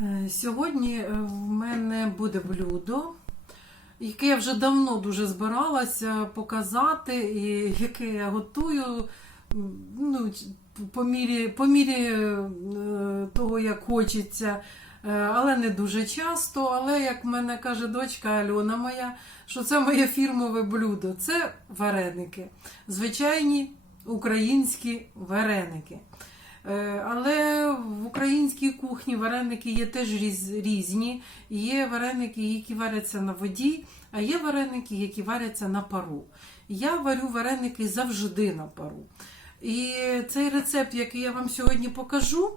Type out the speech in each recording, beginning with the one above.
Е, Сьогодні е, в мене буде блюдо, яке я вже давно дуже збиралася показати, і яке я готую ну, по мірі, по мірі е, того, як хочеться, але не дуже часто. Але, як мене каже дочка Альона моя, що це моє фірмове блюдо. Це вареники. Звичайні українські вареники. Е, Але в українській кухні вареники є теж різні. Є вареники, які варяться на воді, а є вареники, які варяться на пару. Я варю вареники завжди на пару. І цей рецепт, який я вам сьогодні покажу,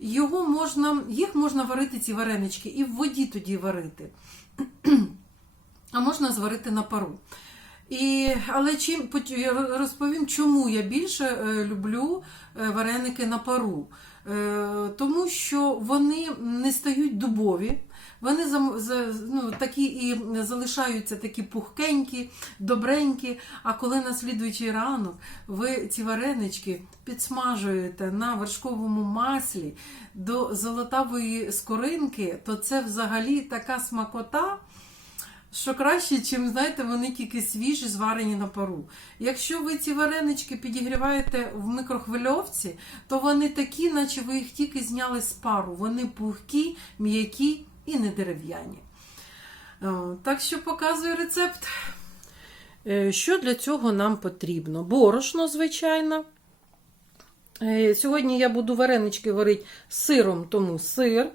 його можна, їх можна варити, ці варенички, і в воді тоді варити. А можна зварити на пару. І, але чим я розповім, чому я більше е, люблю е, вареники на пару. Е, Тому що вони не стають дубові, вони ну, такі і залишаються такі пухкенькі, добренькі. А коли на слідуючий ранок ви ці варенички підсмажуєте на вершковому маслі до золотавої скоринки, то це взагалі така смакота що краще, чим, знаєте, вони тільки свіжі, зварені на пару. Якщо ви ці варенички підігріваєте в микрохвильовці, то вони такі, наче ви їх тільки зняли з пару. Вони пухкі, м'які і не дерев'яні. Так що показую рецепт. Е, Що для цього нам потрібно? Борошно, звичайно. Е, Сьогодні я буду варенички варити з сиром, тому сир,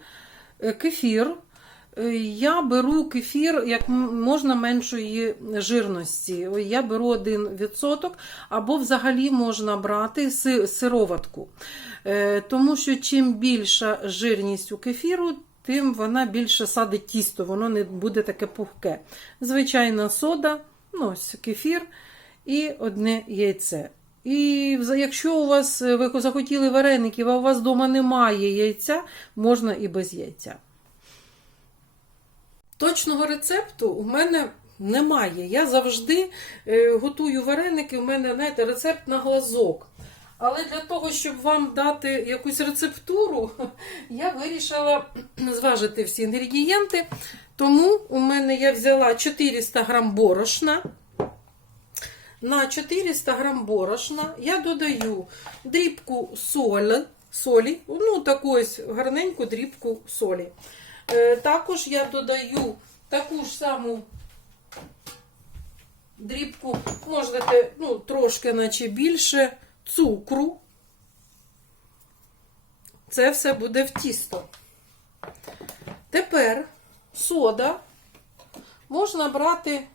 е, кефір. Е, Я беру кефір як можна меншої жирності. Я беру 1%, або взагалі можна брати сироватку. Е, Тому що чим більша жирність у кефіру, тим вона більше садить тісто, воно не буде таке пухке. Звичайна сода, ну, ось кефір і одне яйце. І якщо у вас е, ви захотіли вареників, а у вас вдома немає яйця, можна і без яйця. Точного рецепту у мене немає. Я завжди е, готую вареники, у мене знаєте, рецепт на глазок. Але для того, щоб вам дати якусь рецептуру, я вирішила зважити всі інгредієнти. Тому у мене я взяла 400 грам борошна. На 400 грам борошна я додаю дрібку солі, солі ну таку ось гарненьку дрібку солі. Е, Також я додаю таку ж саму дрібку, можете ну, трошки, наче більше, цукру. Це все буде в тісто. Тепер сода можна брати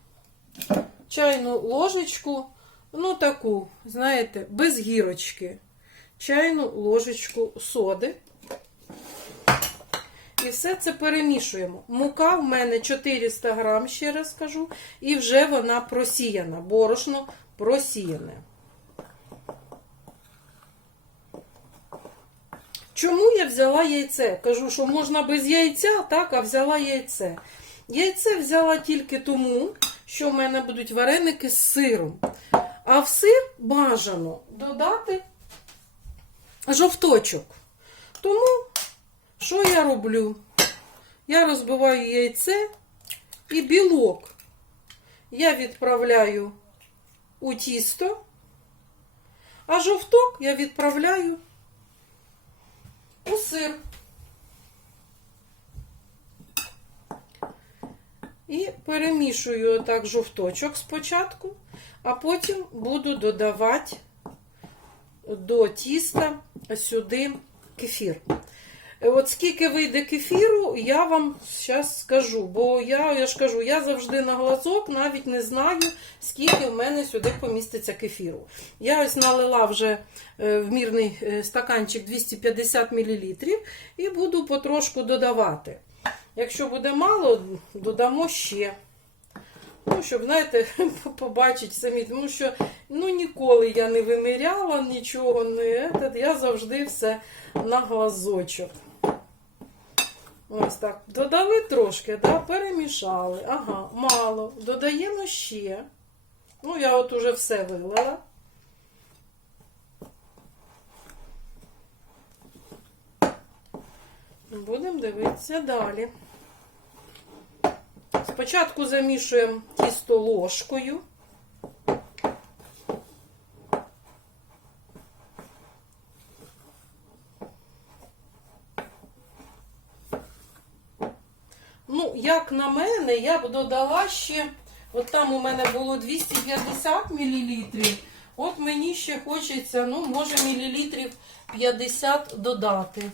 чайну ложечку, ну таку, знаєте, без гірочки. Чайну ложечку соди. І все це перемішуємо. Мука в мене 400 грам, ще раз кажу, і вже вона просіяна. Борошно просіяне. Чому я взяла яйце? Кажу, що можна без яйця, так, а взяла яйце. Яйце взяла тільки тому, що в мене будуть вареники з сиром. А в сир бажано додати жовточок. Тому що я роблю? Я розбиваю яйце і білок. Я відправляю у тісто, а жовток я відправляю у сир. І перемішую отак жовточок спочатку, а потім буду додавати до тіста сюди кефір. От скільки вийде кефіру, я вам зараз скажу. Бо я, я ж кажу, я завжди на глазок навіть не знаю, скільки в мене сюди поміститься кефіру. Я ось налила вже е, в мірний е, стаканчик 250 мл і буду потрошку додавати. Якщо буде мало, додамо ще. Ну, щоб, знаєте, побачити самі. Тому що ну, ніколи я не виміряла нічого, не, я завжди все на глазочок. Ось так. Додали трошки, да, перемішали. Ага, мало. Додаємо ще. Ну, я от уже все вилила. Будемо дивитися далі. Спочатку замішуємо тісто ложкою. Ну, як на мене, я б додала ще, от там у мене було 250 мл. От мені ще хочеться, ну, може, мілілітрів 50 додати.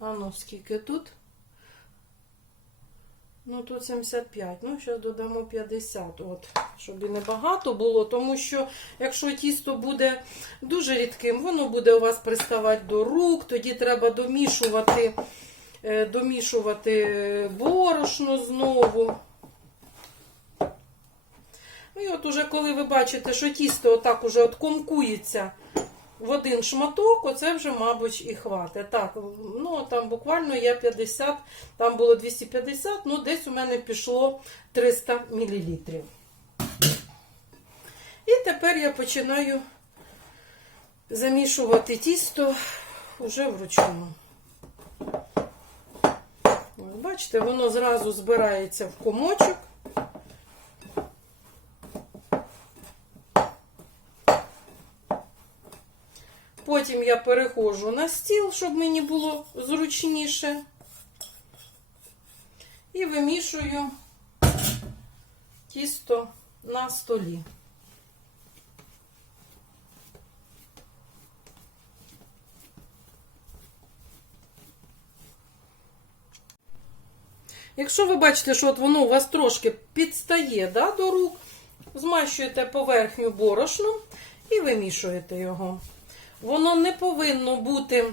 А ну, скільки тут? Ну, тут 75. Ну, зараз додамо 50. От, щоб і не багато було, тому що якщо тісто буде дуже рідким, воно буде у вас приставати до рук, тоді треба домішувати, домішувати е, борошно знову. Ну, і от уже коли ви бачите, що тісто отак уже от в один шматок, оце вже, мабуть, і хватить. Так, ну там буквально я 50, там було 250, ну десь у мене пішло 300 мл. І тепер я починаю замішувати тісто вже вручну. Бачите, воно зразу збирається в комочок. Потім я переходжу на стіл, щоб мені було зручніше. І вимішую тісто на столі. Якщо ви бачите, що от воно у вас трошки підстає да, до рук, змащуєте поверхню борошном і вимішуєте його. Воно не повинно бути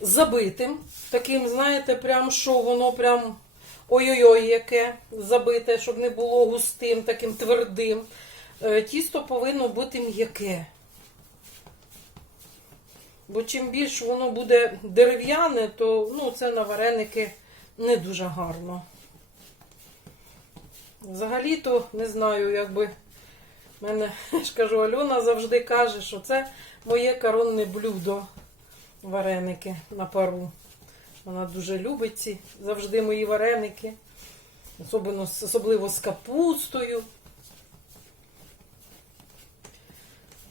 забитим. Таким, знаєте, прям що воно прям ой-ой-ой, яке забите, щоб не було густим, таким твердим. Е, Тісто повинно бути м'яке. Бо чим більш воно буде дерев'яне, то ну, це на вареники не дуже гарно. Взагалі-то не знаю, якби мене, я ж кажу, Альона завжди каже, що це моє коронне блюдо вареники на пару. Вона дуже любить ці завжди мої вареники. Особливо, особливо з капустою.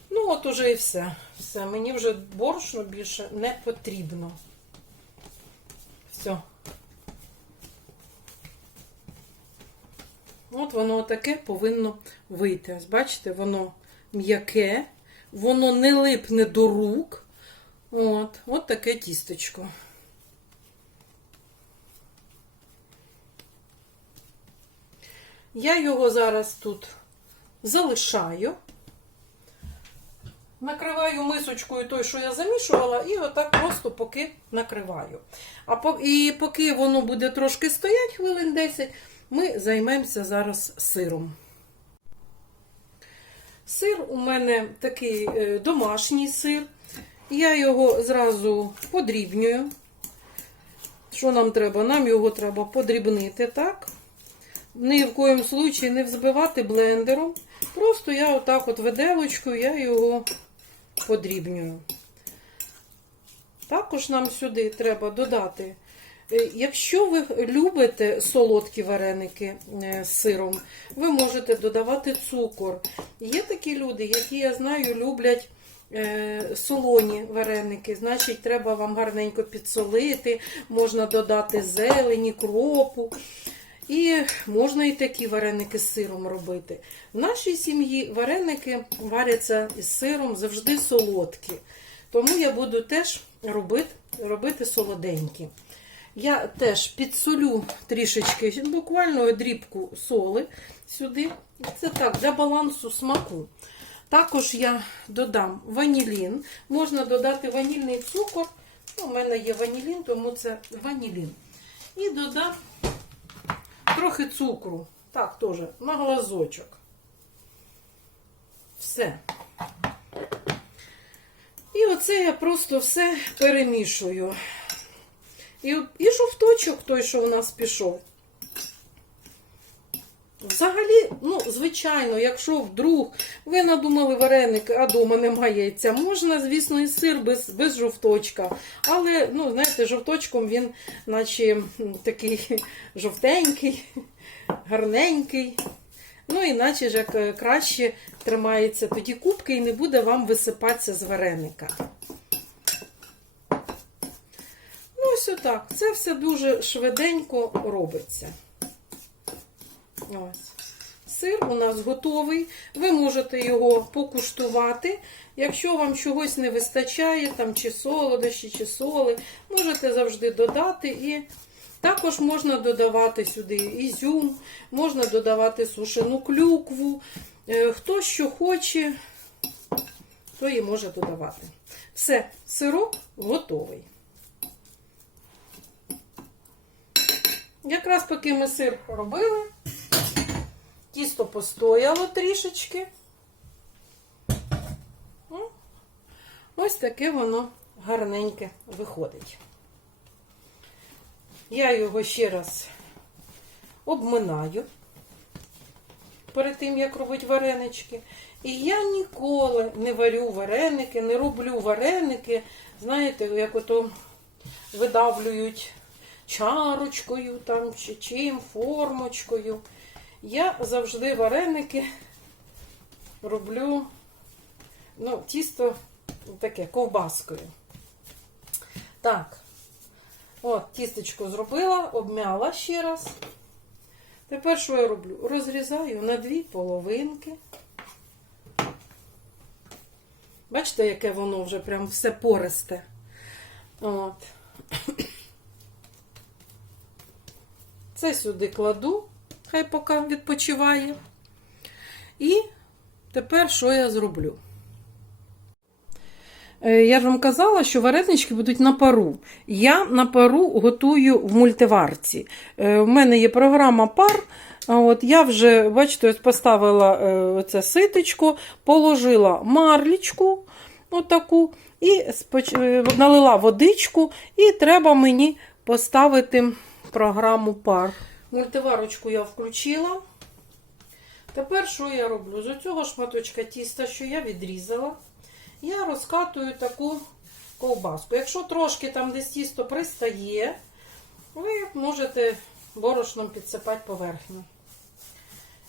Ну, от уже і все. Все, мені вже борошно більше не потрібно. Все. От воно таке повинно вийти. Ось бачите, воно м'яке, воно не липне до рук. От, от таке тістечко. Я його зараз тут залишаю. Накриваю мисочкою той, що я замішувала, і отак просто поки накриваю. А і поки воно буде трошки стоять, хвилин 10, ми займемося зараз сиром. Сир у мене такий е, домашній сир. Я його зразу подрібнюю. Що нам треба? Нам його треба подрібнити, так? Ні в коїм случаї не взбивати блендером. Просто я отак от виделочкою я його подрібнюю. Також нам сюди треба додати. Е, Якщо ви любите солодкі вареники е, з сиром, ви можете додавати цукор. Є такі люди, які, я знаю, люблять е, солоні вареники. Значить, треба вам гарненько підсолити, можна додати зелені, кропу. І можна і такі вареники з сиром робити. В нашій сім'ї вареники варяться із сиром завжди солодкі. Тому я буду теж робити, робити солоденькі. Я теж підсолю трішечки, буквально дрібку соли сюди. Це так, для балансу смаку. Також я додам ванілін. Можна додати ванільний цукор. У мене є ванілін, тому це ванілін. І додам трохи цукру. Так, теж, на глазочок. Все. І оце я просто все перемішую. І, і жовточок той, що у нас пішов. Взагалі, ну, звичайно, якщо вдруг ви надумали вареник, а дома немає яйця, можна, звісно, і сир без, без жовточка. Але, ну, знаєте, жовточком він, наче такий жовтенький, гарненький. Ну, іначе ж як е, краще тримається тоді кубки і не буде вам висипатися з вареника. Ну, ось отак. Це все дуже швиденько робиться. Ось. Сир у нас готовий. Ви можете його покуштувати. Якщо вам чогось не вистачає, там чи солодощі, чи соли, можете завжди додати. І також можна додавати сюди ізюм, можна додавати сушену клюкву. Е, Хто що хоче, то і може додавати. Все, сирок готовий. Якраз поки ми сир робили, тісто постояло трішечки. Ось таке воно гарненьке виходить. Я його ще раз обминаю перед тим, як робити варенички. І я ніколи не варю вареники, не роблю вареники, знаєте, як ото видавлюють чарочкою там, чи чим, формочкою. Я завжди вареники роблю, ну, тісто таке ковбаскою. Так, от, тістечко зробила, обмяла ще раз. Тепер що я роблю? Розрізаю на дві половинки. Бачите, яке воно вже прям все пористе. От. Це сюди кладу, хай поки відпочиває. І тепер що я зроблю? Е, Я ж вам казала, що варенички будуть на пару. Я на пару готую в мультиварці. Е, У мене є програма пар. От Я вже, бачите, ось поставила е, це ситочко, положила марлічку отаку, і е, налила водичку, і треба мені поставити програму пар. Мультиварочку я включила. Тепер що я роблю? З цього шматочка тіста, що я відрізала, я розкатую таку ковбаску. Якщо трошки там десь тісто пристає, ви можете борошном підсипати поверхню.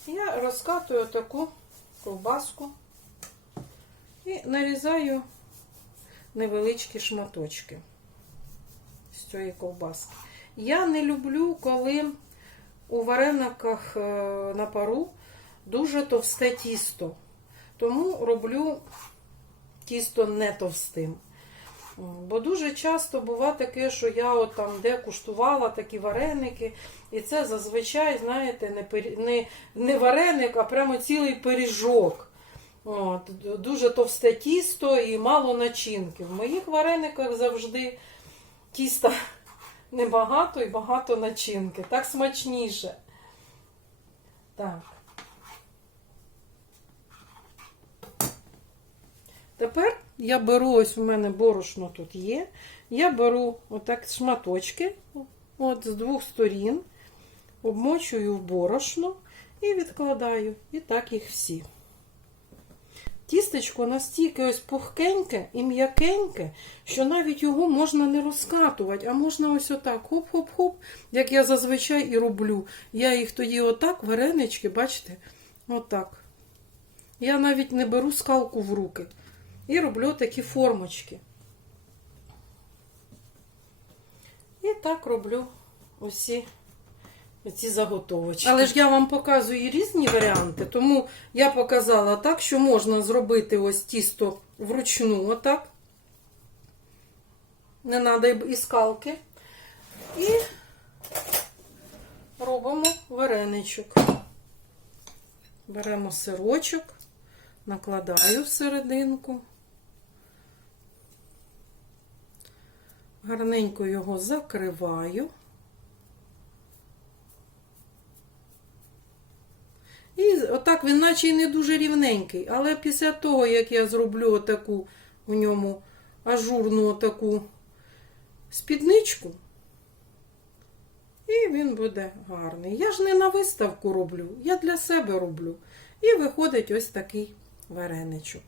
Я розкатую таку ковбаску і нарізаю невеличкі шматочки з цієї ковбаски. Я не люблю, коли у варениках е, на пару дуже товсте тісто. Тому роблю тісто не товстим. Бо дуже часто буває таке, що я от там де куштувала такі вареники, і це зазвичай, знаєте, не, пирі- не, не вареник, а прямо цілий пиріжок. От, дуже товсте тісто і мало начинки. В моїх варениках завжди тіста небагато і багато начинки. Так смачніше. Так. Тепер я беру, ось у мене борошно тут є. Я беру отак шматочки от, з двох сторін, обмочую в борошно і відкладаю. І так їх всі. Тістечко настільки ось пухкеньке і м'якеньке, що навіть його можна не розкатувати, а можна ось отак хоп-хоп-хоп, як я зазвичай і роблю. Я їх тоді отак, варенички, бачите, отак. Я навіть не беру скалку в руки. І роблю такі формочки. І так роблю усі ці заготовочки. Але ж я вам показую різні варіанти, тому я показала так, що можна зробити ось тісто вручну, отак. Не треба і скалки. І робимо вареничок. Беремо сирочок, накладаю всерединку. Гарненько його закриваю. І отак він наче і не дуже рівненький. Але після того, як я зроблю отаку в ньому ажурну отаку спідничку, І він буде гарний. Я ж не на виставку роблю, я для себе роблю. І виходить ось такий вареничок.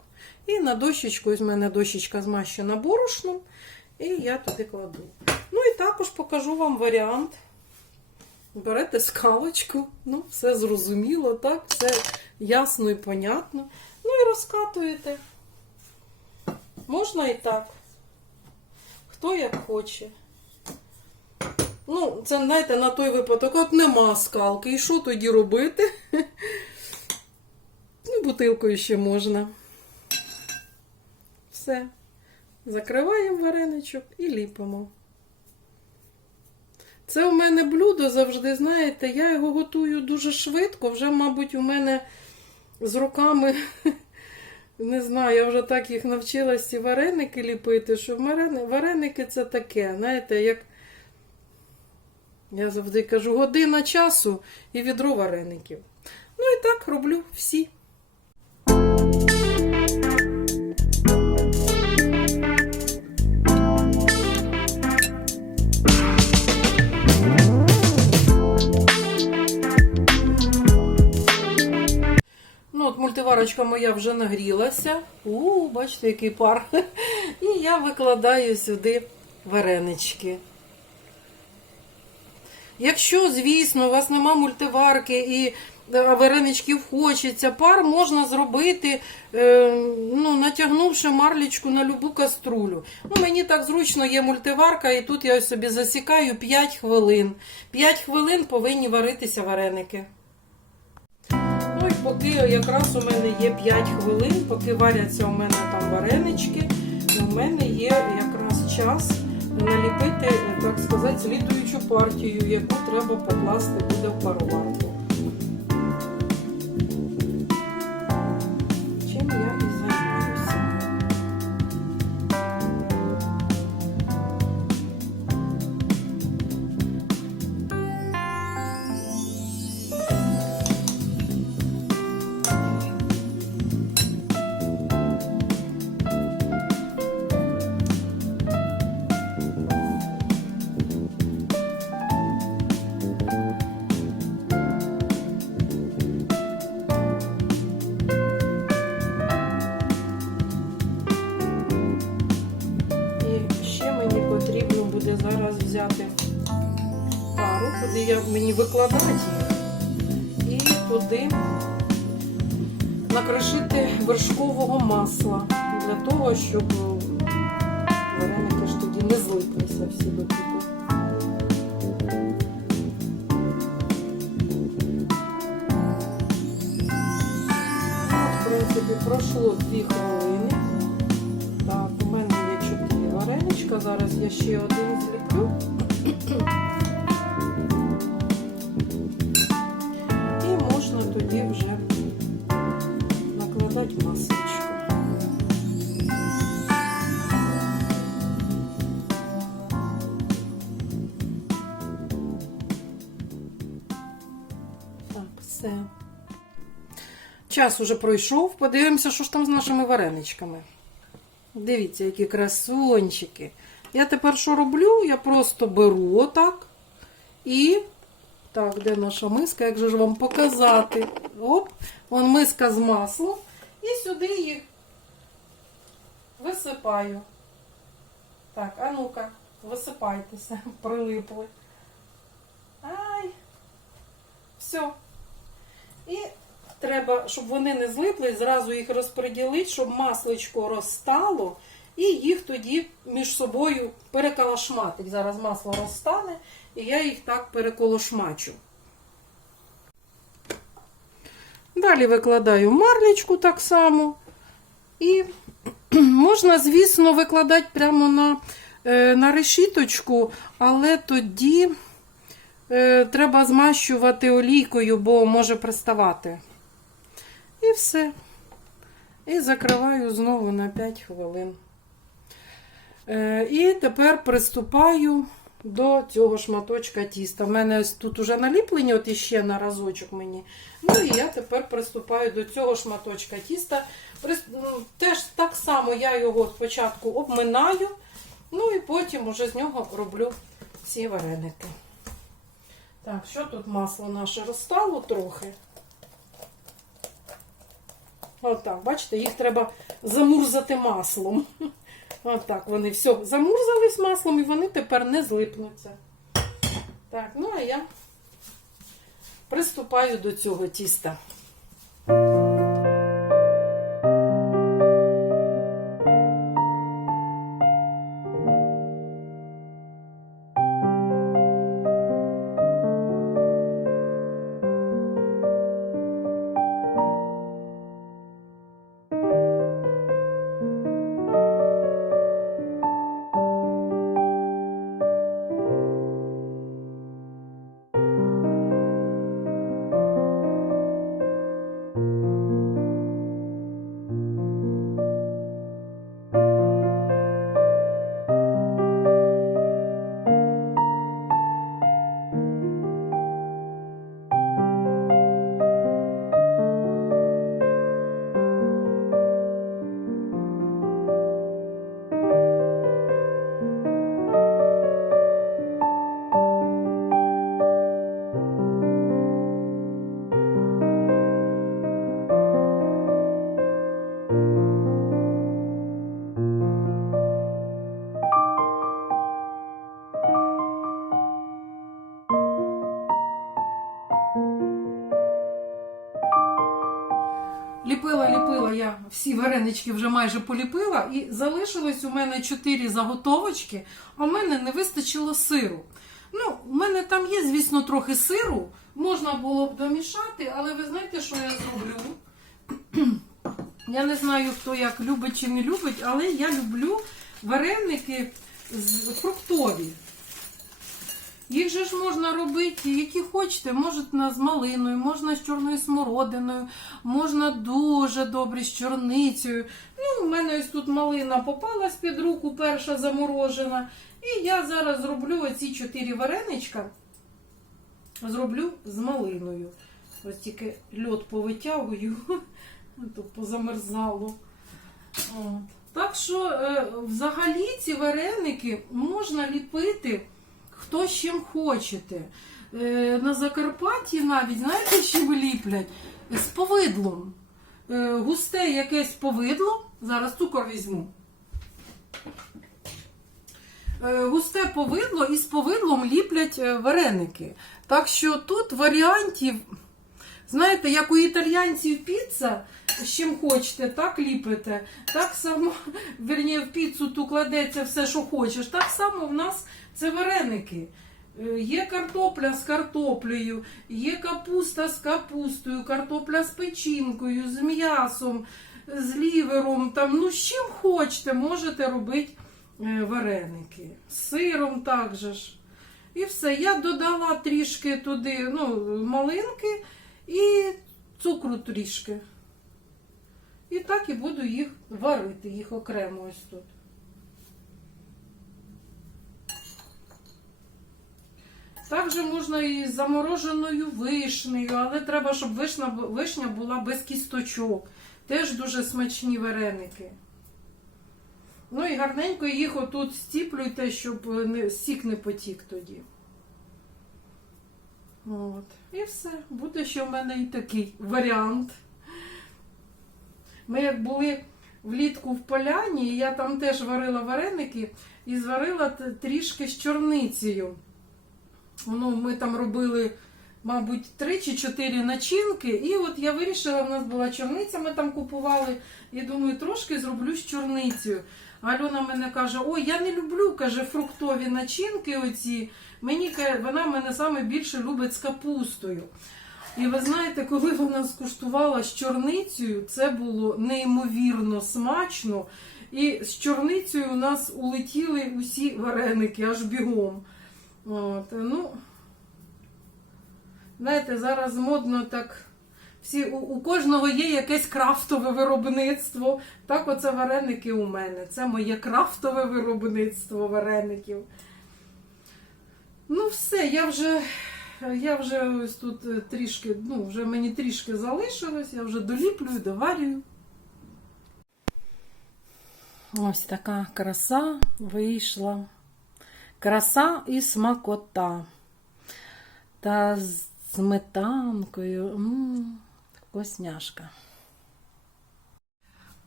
І на дощечку, ось в мене дощечка змащена борошном, і я туди кладу. Ну і також покажу вам варіант. Берете скалочку, ну, все зрозуміло, так, все ясно і понятно. Ну і розкатуєте. Можна і так. Хто як хоче. Ну, це, знаєте, на той випадок, от нема скалки. І що тоді робити? Ну, бутилкою ще можна. Все. Закриваємо вареничок і ліпимо. Це у мене блюдо завжди, знаєте, я його готую дуже швидко. Вже, мабуть, у мене з руками, не знаю, я вже так їх навчилась ці вареники ліпити, що вареники це таке, знаєте, як я завжди кажу, година часу і відро вареників. Ну і так роблю всі. Мультиварочка моя вже нагрілася. У, бачите, який пар. І я викладаю сюди варенички. Якщо, звісно, у вас нема мультиварки і а вареничків хочеться, пар можна зробити, е, ну, натягнувши марлічку на любу каструлю. Ну, мені так зручно є мультиварка, і тут я собі засікаю 5 хвилин. 5 хвилин повинні варитися вареники. Поки якраз у мене є 5 хвилин, поки варяться у мене там варенички, у мене є якраз час наліпити, так сказати, слідуючу партію, яку треба покласти буде в пароварку. Зараз взяти пару, куди я мені викладати їх, і туди накрошити вершкового масла для того, щоб вареники ж тоді не злиплися всі докупи. Ну, В принципі, пройшло 2 хвилини. Так, у мене є 4 вареничка. Зараз я ще один все. Час уже пройшов. Подивимося, що ж там з нашими вареничками. Дивіться, які красунчики. Я тепер що роблю? Я просто беру отак. І. Так, де наша миска? Як же ж вам показати? Оп, вон миска з маслом. І сюди їх висипаю. Так, а ну-ка, висипайтеся, прилипли. Ай. Все. І треба, щоб вони не злипли, зразу їх розподілити, щоб масличко розстало, і їх тоді між собою переколошматить. Зараз масло розстане, і я їх так переколошмачу. Далі викладаю марлечку так само. І можна, звісно, викладати прямо на, е, на решіточку, але тоді треба змащувати олійкою, бо може приставати. І все. І закриваю знову на 5 хвилин. Е, і тепер приступаю до цього шматочка тіста. У мене тут уже наліплені, от іще на разочок мені. Ну і я тепер приступаю до цього шматочка тіста. Ну, Теж так само я його спочатку обминаю, ну і потім уже з нього роблю ці вареники. Так, що тут масло наше розстало трохи. Отак, бачите, їх треба замурзати маслом. Отак, вони все замурзались маслом і вони тепер не злипнуться. Так, ну а я приступаю до цього тіста. Всі вже майже поліпила, і залишилось у мене 4 заготовочки, а в мене не вистачило сиру. Ну, у мене там є, звісно, трохи сиру, можна було б домішати, але ви знаєте, що я зроблю? Я не знаю, хто як любить чи не любить, але я люблю вареники фруктові. Їх же ж можна робити, які хочете, можна з малиною, можна з чорною смородиною, можна дуже добре з чорницею. Ну, у мене ось тут малина попалась під руку, перша заморожена. І я зараз зроблю оці чотири вареничка. Зроблю з малиною. Ось тільки льот повитягую, то позамерзало. Так що, е, взагалі, ці вареники можна ліпити хто з чим хочете. Е, на Закарпатті навіть, знаєте, що виліплять? З повидлом. Е, густе якесь повидло. Зараз цукор візьму. Е, Густе повидло і з повидлом ліплять вареники. Так що тут варіантів, знаєте, як у італьянців піца, з чим хочете, так ліпите. Так само, верні, в піцу ту кладеться все, що хочеш. Так само в нас це вареники. Е, Є картопля з картоплею, є капуста з капустою, картопля з печінкою, з м'ясом, з лівером. Там, ну, з чим хочете, можете робити е, вареники. З сиром також. І все. Я додала трішки туди ну, малинки і цукру трішки. І так і буду їх варити, їх окремо ось тут. Також можна і замороженою вишнею, але треба, щоб вишня, вишня була без кісточок. Теж дуже смачні вареники. Ну і гарненько їх отут стіплюйте, щоб не, сік не потік тоді. От. І все. Буде ще в мене і такий варіант. Ми як були влітку в поляні, я там теж варила вареники і зварила трішки з чорницею. Ну, ми там робили, мабуть, три чи чотири начинки. І от я вирішила, в нас була чорниця, ми там купували. І думаю, трошки зроблю з чорницею. Альона мене каже: Ой, я не люблю, каже, фруктові начинки. оці. Мені вона мене саме більше любить з капустою. І ви знаєте, коли вона скуштувала з чорницею, це було неймовірно смачно. І з чорницею у нас улетіли усі вареники аж бігом. От, ну, знаєте, зараз модно так. Всі, у, у кожного є якесь крафтове виробництво. Так, оце вареники у мене. Це моє крафтове виробництво вареників. Ну, все, я вже, я вже ось тут е, трішки, ну, вже мені трішки залишилось, я вже доліплюю, доварюю. Ось така краса вийшла. Краса і смакота. та з сметанкою. М, Вкусняшка.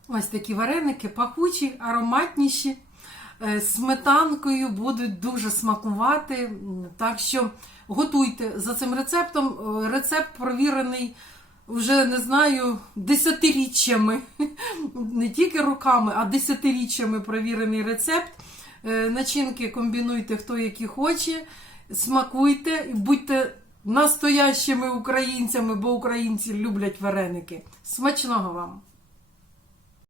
Ось такі вареники пахучі, ароматніші. Е, Сметанкою будуть дуже смакувати. Так що готуйте за цим рецептом. Е, Рецепт провірений вже не знаю десятиріччями. Не тільки роками, а десятиріччями провірений рецепт. Е, Начинки комбінуйте хто які хоче, смакуйте і будьте настоящими українцями, бо українці люблять вареники. Смачного вам!